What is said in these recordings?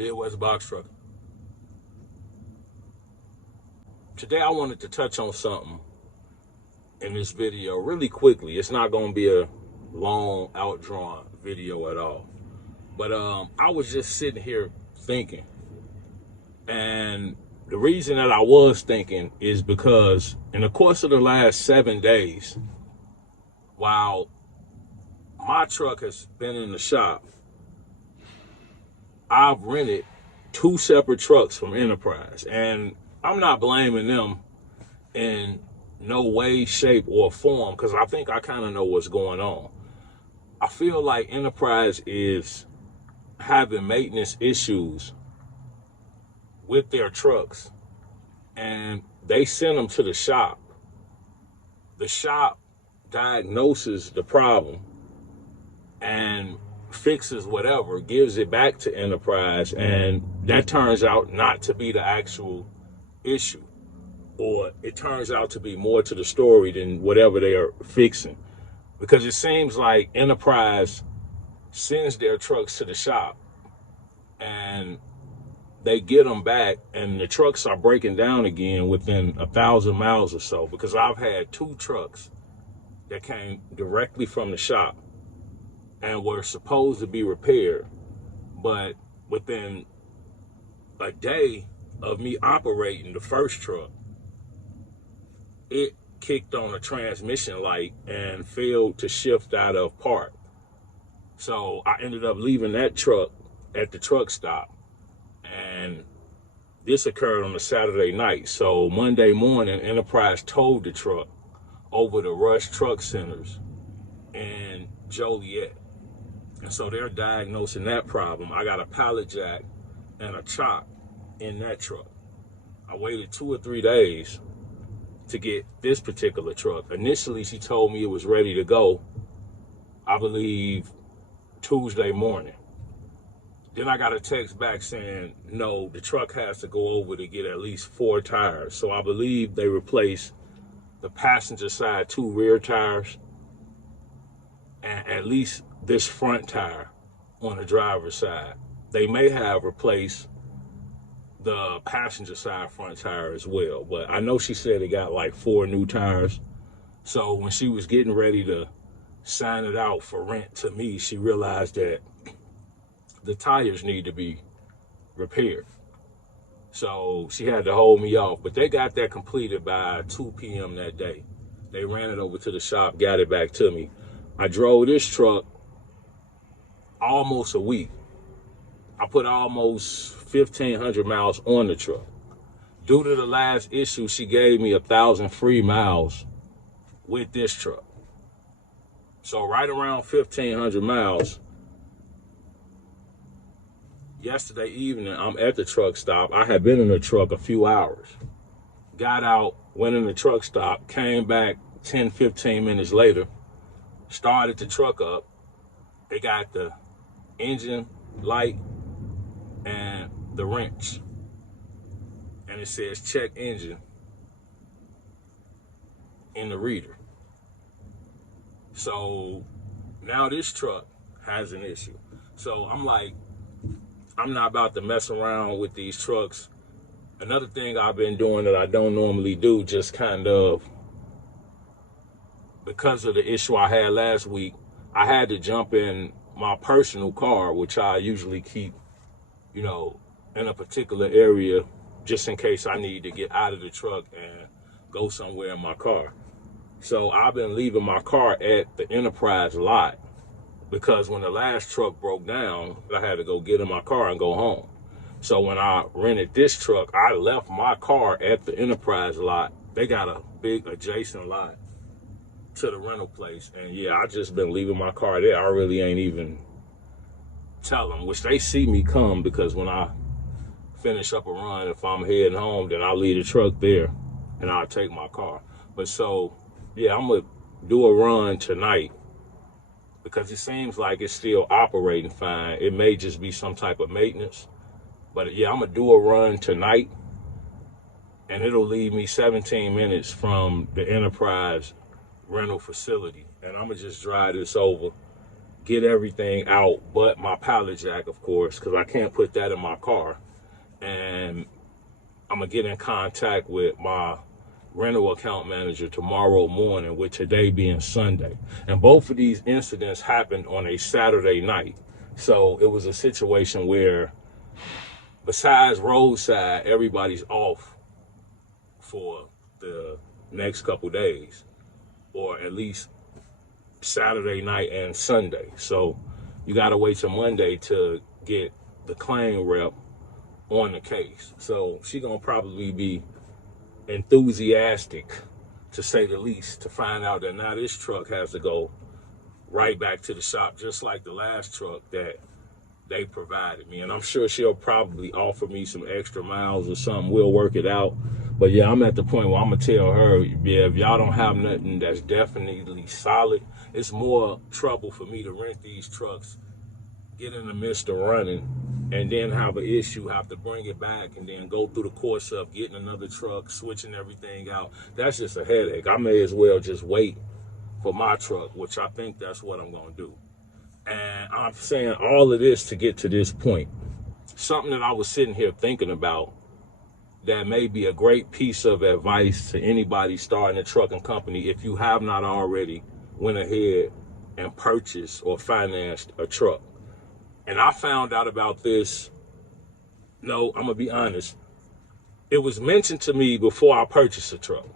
Midwest Box Truck. Today I wanted to touch on something in this video really quickly. It's not going to be a long, outdrawn video at all. But I was just sitting here thinking. And the reason that I was thinking is because in the course of the last 7 days, while my truck has been in the shop, I've rented 2 separate trucks from Enterprise. And I'm not blaming them in no way, shape, or form, because I think I kind of know what's going on. I feel like Enterprise is having maintenance issues with their trucks, and they send them to the shop. The shop diagnoses the problem and fixes whatever, gives it back to Enterprise, and that turns out not to be the actual issue, or it turns out to be more to the story than whatever they are fixing, because it seems like Enterprise sends their trucks to the shop and they get them back and the trucks are breaking down again within 1,000 miles or so, because I've had 2 trucks that came directly from the shop and were supposed to be repaired, but within a day of me operating the first truck, it kicked on a transmission light and failed to shift out of park. So I ended up leaving that truck at the truck stop, and this occurred on a Saturday night. So Monday morning, Enterprise towed the truck over to Rush Truck Centers in Joliet. And so they're diagnosing that problem. I got a pallet jack and a chop in that truck. I waited 2 or 3 days to get this particular truck. Initially, she told me it was ready to go, I believe, Tuesday morning. Then I got a text back saying, no, the truck has to go over to get at least 4 tires. So I believe they replaced the passenger side 2 rear tires and at least this front tire on the driver's side. They may have replaced the passenger side front tire as well, but I know she said it got like 4 new tires. So when she was getting ready to sign it out for rent to me, she realized that the tires need to be repaired. So she had to hold me off, but they got that completed by 2 p.m. that day. They ran it over to the shop, got it back to me. I drove this truck almost a week. I put almost 1,500 miles on the truck. Due to the last issue, she gave me 1,000 free miles with this truck. So right around 1,500 miles, yesterday evening, I'm at the truck stop. I had been in the truck a few hours. Got out, went in the truck stop, came back 10, 15 minutes later, started the truck up. They got the engine light and the wrench. And it says check engine in the reader. So now this truck has an issue. So I'm like, I'm not about to mess around with these trucks. Another thing I've been doing that I don't normally do, just kind of because of the issue I had last week, I had to jump in my personal car, which I usually keep, in a particular area just in case I need to get out of the truck and go somewhere in my car. So I've been leaving my car at the Enterprise lot, because when the last truck broke down, I had to go get in my car and go home. So when I rented this truck, I left my car at the Enterprise lot. They got a big adjacent lot to the rental place. And yeah, I just been leaving my car there. I really ain't even tell them, which they see me come, because when I finish up a run, if I'm heading home, then I'll leave the truck there and I'll take my car. But so, yeah, I'm going to do a run tonight, because it seems like it's still operating fine. It may just be some type of maintenance. But yeah, I'm going to do a run tonight, and it'll leave me 17 minutes from the Enterprise rental facility. And I'm going to just drive this over, get everything out but my pallet jack, of course, because I can't put that in my car. And I'm going to get in contact with my rental account manager tomorrow morning, with today being Sunday. And both of these incidents happened on a Saturday night. So it was a situation where, besides roadside, everybody's off for the next couple days, or at least Saturday night and Sunday. So you got to wait till Monday to get the claim rep on the case. So she gonna probably be enthusiastic, to say the least, to find out that now this truck has to go right back to the shop, just like the last truck that they provided me. And I'm sure she'll probably offer me some extra miles or something. We'll work it out. But yeah, I'm at the point where I'm gonna tell her, yeah, if y'all don't have nothing that's definitely solid, it's more trouble for me to rent these trucks, get in the midst of running, and then have an issue, have to bring it back, and then go through the course of getting another truck, switching everything out. That's just a headache. I may as well just wait for my truck, which I think that's what I'm gonna do. And I'm saying all of this to get to this point. Something that I was sitting here thinking about that may be a great piece of advice to anybody starting a trucking company, if you have not already went ahead and purchased or financed a truck. And I found out about this, no, I'm gonna be honest, it was mentioned to me before I purchased a truck.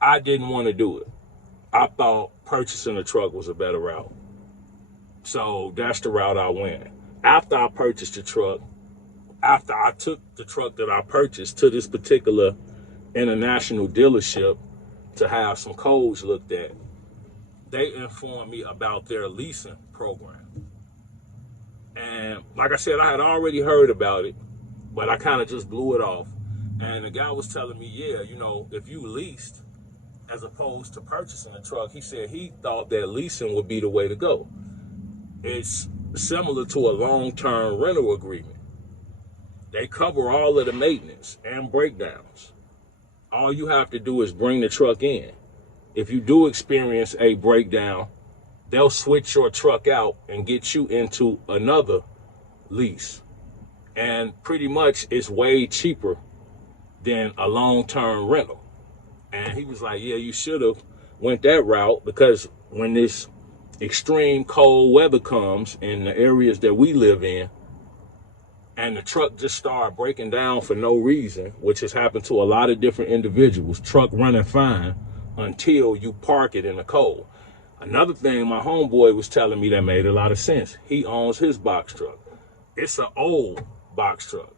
I didn't want to do it. I thought purchasing a truck was a better route. So that's the route I went. After I purchased the truck, after I took the truck that I purchased to this particular international dealership to have some codes looked at, they informed me about their leasing program. And like I said, I had already heard about it, but I kind of just blew it off. And the guy was telling me, yeah, you know, if you leased as opposed to purchasing a truck, he said he thought that leasing would be the way to go. It's similar to a long-term rental agreement. They cover all of the maintenance and breakdowns. All you have to do is bring the truck in. If you do experience a breakdown, they'll switch your truck out and get you into another lease. And pretty much it's way cheaper than a long-term rental. And he was like, yeah, you should have went that route, because when this extreme cold weather comes in the areas that we live in, and the truck just started breaking down for no reason, which has happened to a lot of different individuals, truck running fine until you park it in the cold. Another thing my homeboy was telling me that made a lot of sense. He owns his box truck. It's an old box truck.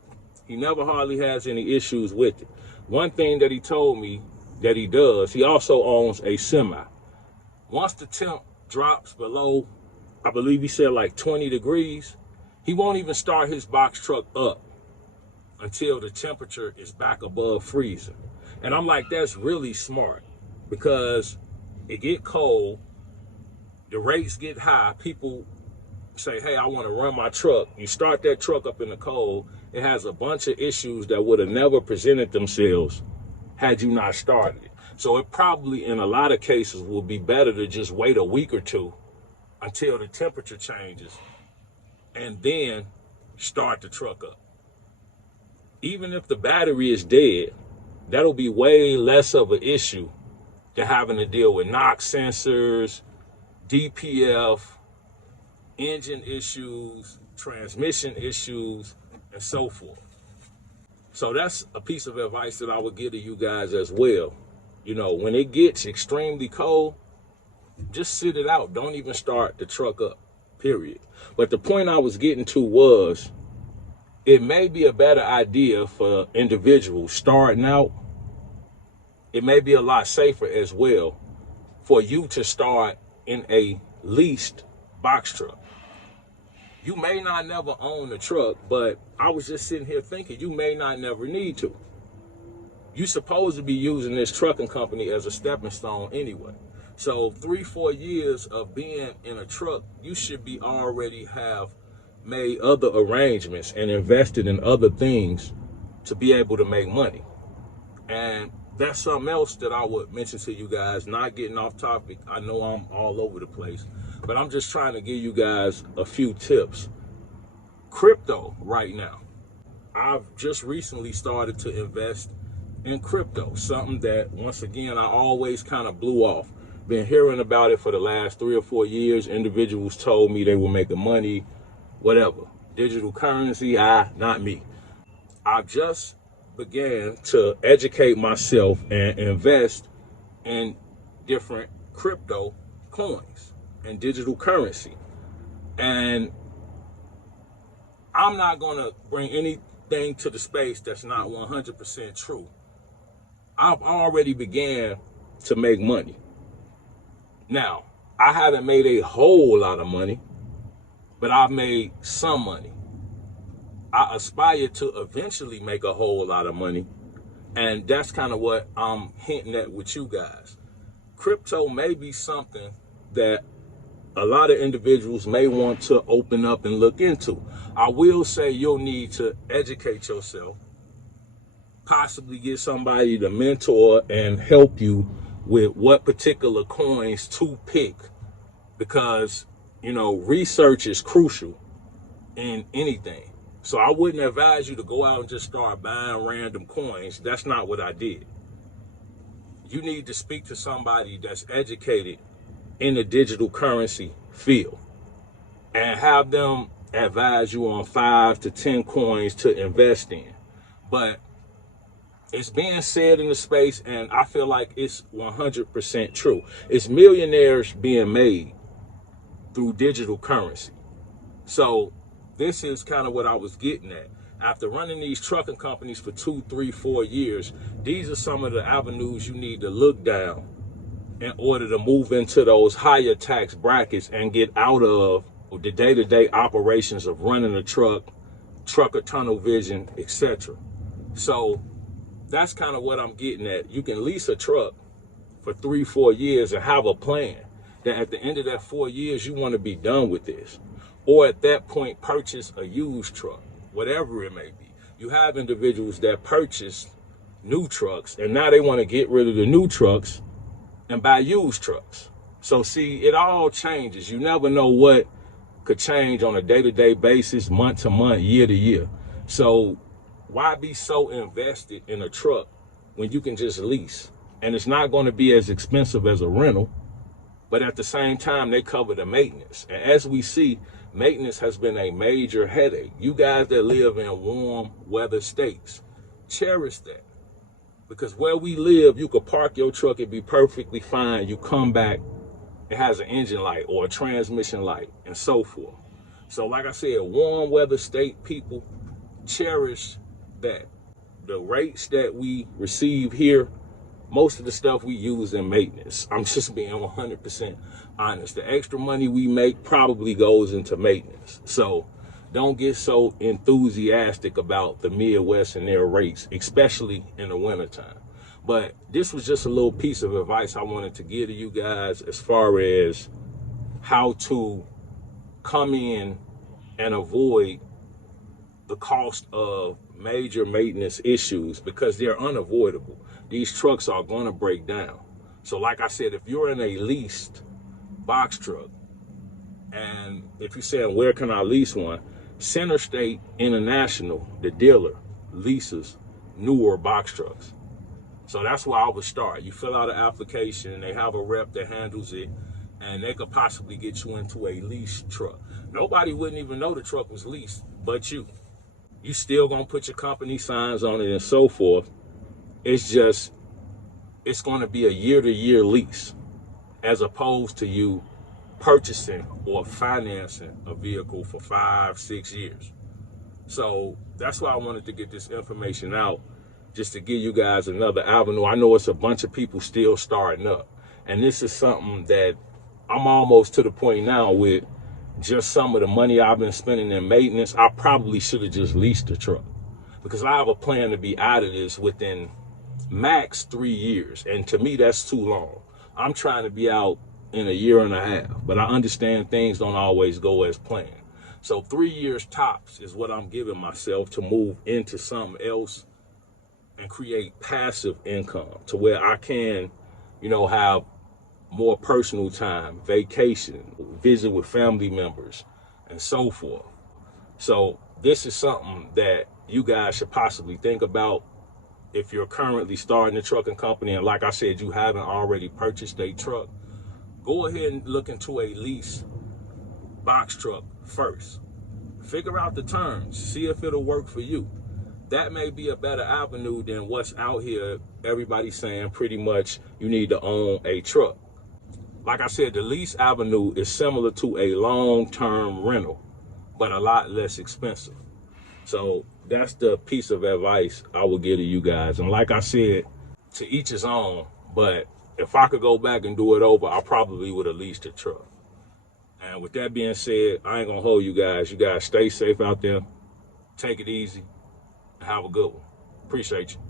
He never hardly has any issues with it. One thing that he told me that he does, he also owns a semi. Once the temp drops below, I believe he said like 20 degrees, he won't even start his box truck up until the temperature is back above freezing. And I'm like, that's really smart, because it get cold, the rates get high, people say, hey, I want to run my truck. You start that truck up in the cold, it has a bunch of issues that would have never presented themselves had you not started it. So it probably, in a lot of cases, will be better to just wait a week or two until the temperature changes and then start the truck up. Even if the battery is dead, that'll be way less of an issue than having to deal with NOx sensors, DPF, engine issues, transmission issues, and so forth. So that's a piece of advice that I would give to you guys as well. You know, when it gets extremely cold, just sit it out. Don't even start the truck up, period. But the point I was getting to was, it may be a better idea for individuals starting out. It may be a lot safer as well for you to start in a leased box truck. You may not never own a truck, but I was just sitting here thinking, you may not never need to. You're supposed to be using this trucking company as a stepping stone anyway. So 3-4 years of being in a truck, you should be already have made other arrangements and invested in other things to be able to make money. And that's something else that I would mention to you guys, not getting off topic. I know I'm all over the place, but I'm just trying to give you guys a few tips. Crypto right now. I've just recently started to invest in crypto, something that, once again, I always kind of blew off. Been hearing about it for the last 3 or 4 years. Individuals told me they were making money, whatever. Digital currency, not me. I just began to educate myself and invest in different crypto coins and digital currency. And I'm not going to bring anything to the space that's not 100% true. I've already began to make money. Now, I haven't made a whole lot of money, but I've made some money. I aspire to eventually make a whole lot of money, and that's kind of what I'm hinting at with you guys. Crypto may be something that a lot of individuals may want to open up and look into. I will say you'll need to educate yourself, possibly get somebody to mentor and help you with what particular coins to pick, because, research is crucial in anything. So I wouldn't advise you to go out and just start buying random coins. That's not what I did. You need to speak to somebody that's educated in the digital currency field and have them advise you on 5 to 10 coins to invest in. But it's being said in the space, and I feel like it's 100% true. It's millionaires being made through digital currency. So this is kind of what I was getting at. After running these trucking companies for 2, 3, 4 years, these are some of the avenues you need to look down in order to move into those higher tax brackets and get out of the day-to-day operations of running a trucker tunnel vision, etc. So that's kind of what I'm getting at. You can lease a truck for 3, 4 years and have a plan that at the end of that 4 years, you want to be done with this. Or at that point, purchase a used truck, whatever it may be. You have individuals that purchase new trucks, and now they want to get rid of the new trucks and buy used trucks. So see, it all changes. You never know what could change on a day-to-day basis, month to month, year to year. So why be so invested in a truck when you can just lease? And it's not going to be as expensive as a rental, but at the same time, they cover the maintenance. And as we see, maintenance has been a major headache. You guys that live in warm weather states, cherish that. Because where we live, you could park your truck and be perfectly fine. You come back, it has an engine light or a transmission light and so forth. So like I said, warm weather state people, cherish that. The rates that we receive here, most of the stuff we use in maintenance. I'm just being 100% honest. The extra money we make probably goes into maintenance. So don't get so enthusiastic about the Midwest and their rates, especially in the wintertime. But this was just a little piece of advice I wanted to give to you guys as far as how to come in and avoid the cost of major maintenance issues, because they're unavoidable. These trucks are going to break down. So like I said, if you're in a leased box truck, and if you're saying, where can I lease one? Center State International, the dealer, leases newer box trucks. So that's where I would start. You fill out an application, they have a rep that handles it, and they could possibly get you into a leased truck. Nobody wouldn't even know the truck was leased but you. You still gonna put your company signs on it and so forth. It's just, it's gonna be a year-to-year lease as opposed to you purchasing or financing a vehicle for 5, 6 years. So that's why I wanted to get this information out, just to give you guys another avenue. I know it's a bunch of people still starting up, and this is something that I'm almost to the point now with just some of the money I've been spending in maintenance. I probably should have just leased the truck, because I have a plan to be out of this within max 3 years. And to me, that's too long. I'm trying to be out in a year and a half, but I understand things don't always go as planned. So 3 years tops is what I'm giving myself to move into something else and create passive income to where I can, have more personal time, vacation, visit with family members, and so forth. So this is something that you guys should possibly think about if you're currently starting a trucking company. And like I said, you haven't already purchased a truck, go ahead and look into a lease box truck first. Figure out the terms, see if it'll work for you. That may be a better avenue than what's out here. Everybody's saying pretty much you need to own a truck. Like I said, the lease avenue is similar to a long-term rental, but a lot less expensive. So that's the piece of advice I would give to you guys. And like I said, to each his own, but if I could go back and do it over, I probably would have leased a truck. And with that being said, I ain't gonna hold you guys. You guys stay safe out there. Take it easy. Have a good one. Appreciate you.